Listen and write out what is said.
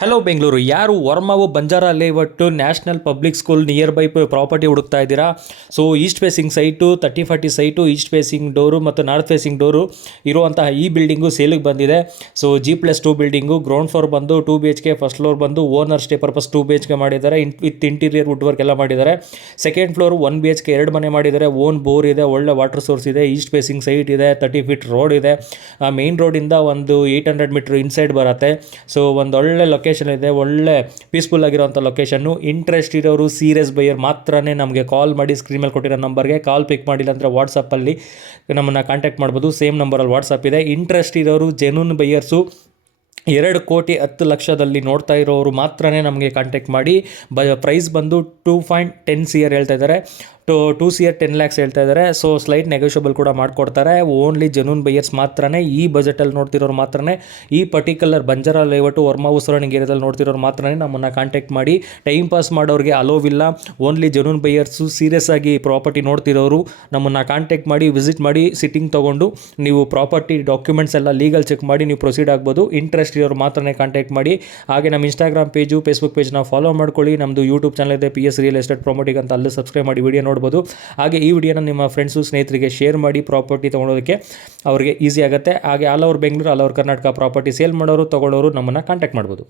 Hello Bengaluru, ಯಾರು ವರ್ಮಾವು Banjara layout national public school nearby property ಹುಡುಕ್ತಾ ಇದ್ದೀರಾ? So east facing site 30-40 site, east facing door ಮತ್ತು north facing door ಇರುವಂತಹ ಈ ಬಿಲ್ಡಿಂಗು ಸೇಲಿಗೆ ಬಂದಿದೆ. So G+2 building, ground floor ಬಂದು 2 BHK, ಫಸ್ಟ್ ಫ್ಲೋರ್ ಬಂದು ಓನರ್ ಸ್ಟೇ ಪರ್ಪಸ್ 2 BHK ಮಾಡಿದ್ದಾರೆ, with interior wood work ಎಲ್ಲ ಮಾಡಿದ್ದಾರೆ. ಸೆಕೆಂಡ್ ಫ್ಲೋರ್ 1 BHK 2 ಮನೆ ಮಾಡಿದ್ದಾರೆ, ಓನ್ ಬೋರ್ ಇದೆ, ಒಳ್ಳೆ ವಾಟರ್ ಸೋರ್ಸ್ ಇದೆ, ಈಸ್ಟ್ ಫೇಸಿಂಗ್ ಸೈಟ್ ಇದೆ, 30 ಫೀಟ್ ರೋಡ್ ಇದೆ, ಮೇನ್ ರೋಡಿಂದ ಒಂದು 800 ಮೀಟರ್ ಇನ್ಸೈಡ್ ಬರುತ್ತೆ. ಸೊ ಒಂದು ಒಳ್ಳೆ ಲೊಕೇಶನ್ ಇದೆ, ಒಳ್ಳೆ ಪೀಸ್ಫುಲ್ ಆಗಿರೋಂಥ ಲೊಕೇಶನ್ನು. ಇಂಟ್ರೆಸ್ಟ್ ಇರೋರು ಸೀರಿಯಸ್ ಬೈಯರ್ ಮಾತ್ರನೇ ನಮಗೆ ಕಾಲ್ ಮಾಡಿ, ಸ್ಕ್ರೀನ್ ಮೇಲೆ ಕೊಟ್ಟಿರೋ ನಂಬರ್ಗೆ ಕಾಲ್ ಪಿಕ್ ಮಾಡಿಲ್ಲ ಅಂದರೆ ವಾಟ್ಸಪ್ಪಲ್ಲಿ ನಮ್ಮನ್ನು ಕಾಂಟ್ಯಾಕ್ಟ್ ಮಾಡ್ಬೋದು. ಸೇಮ್ ನಂಬರಲ್ಲಿ ವಾಟ್ಸಪ್ ಇದೆ. ಇಂಟ್ರೆಸ್ಟ್ ಇರೋರು ಜೆನ್ಯೂನ್ ಬೈಯರ್ಸು 2,10,00,000 ನೋಡ್ತಾ ಇರೋರು ಮಾತ್ರನೇ ನಮಗೆ ಕಾಂಟ್ಯಾಕ್ಟ್ ಮಾಡಿ. ಪ್ರೈಸ್ ಬಂದು 2.10 CR ಹೇಳ್ತಾ ಇದ್ದಾರೆ, 2 CR 10 lakhs ಹೇಳ್ತಾ ಇದ್ದಾರೆ. ಸೊ ಸ್ಲೈಟ್ ನೆಗೋಷಿಯಬಲ್ ಕೂಡ ಮಾಡಿಕೊಡ್ತಾರೆ. ಓನ್ಲಿ ಜೆನ್ಯೂನ್ ಬೈಯರ್ಸ್ ಮಾತ್ರನೇ, ಈ ಬಜೆಟಲ್ಲಿ ನೋಡ್ತಿರೋರು ಮಾತ್ರನೇ, ಈ ಪರ್ಟಿಕ್ಯುಲರ್ ಬಂಜಾರ ಲೇಔಟು ವರ್ಮಾವು ಸರೌಂಡಿಂಗ್ ಏರಿಯಾದಲ್ಲಿ ನೋಡ್ತಿರೋರು ಮಾತ್ರನೇ ನಮ್ಮನ್ನು ಕಾಂಟ್ಯಾಕ್ಟ್ ಮಾಡಿ. ಟೈಮ್ ಪಾಸ್ ಮಾಡೋರಿಗೆ ಅಲೋವಿಲ್ಲ. ಓನ್ಲಿ ಜೆನ್ಯೂನ್ ಬೈಯರ್ಸು, ಸೀರಿಯಸ್ ಆಗಿ ಪ್ರಾಪರ್ಟಿ ನೋಡ್ತಿರೋರು ನಮ್ಮನ್ನು ಕಾಂಟ್ಯಾಕ್ಟ್ ಮಾಡಿ, ವಿಸಿಟ್ ಮಾಡಿ, ಸಿಟ್ಟಿಂಗ್ ತೊಗೊಂಡು ನೀವು ಪ್ರಾಪರ್ಟಿ ಡಾಕ್ಯುಮೆಂಟ್ಸ್ ಎಲ್ಲ ಲೀಗಲ್ ಚೆಕ್ ಮಾಡಿ ನೀವು ಪ್ರೊಸೀಡ್ ಆಗ್ಬೋದು. ಇಂಟ್ರೆಸ್ಟ್ ಇರೋರು ಮಾತ್ರನೇ ಕಾಂಟ್ಯಾಕ್ಟ್ ಮಾಡಿ. ಹಾಗೆ ನಮ್ಮ ಇನ್ಸ್ಟಾಗ್ರಾಮ್ ಪೇಜು, ಫೇಸ್ಬುಕ್ ಪೇಜ್ನ ಫಾಲೋ ಮಾಡ್ಕೊಳ್ಳಿ. ನಮ್ಮದು ಯೂಟ್ಯೂಬ್ ಚಾನಲ್ ಇದೆ, PS ರಿಯಲ್ ಎಸ್ಟೇಟ್ ಪ್ರೊಮೋಟಿಂಗ್ ಅಂತ, ಅಲ್ಲೂ ಸಬ್ಸ್ಕ್ರೈಬ್ ಮಾಡಿ ವಿಡಿಯೋ ನೋಡ್ಬೋದು. ಹಾಗೆ ಈ ವಿಡಿಯೋನ ನಿಮ್ಮ ಫ್ರೆಂಡ್ಸು, ಸ್ನೇಹಿತರಿಗೆ ಶೇರ್ ಮಾಡಿ. ಪ್ರಾಪರ್ಟಿ ತೊಗೊಳೋದಕ್ಕೆ ಅವರಿಗೆ ಈಸಿ ಆಗುತ್ತೆ. ಹಾಗೆ all over Bengaluru, all over Karnataka property sale ಮಾಡೋರು, ತೊಗೊಳ್ಳೋರು ನಮ್ಮನ್ನು ಕಾಂಟ್ಯಾಕ್ಟ್ ಮಾಡ್ಬೋದು.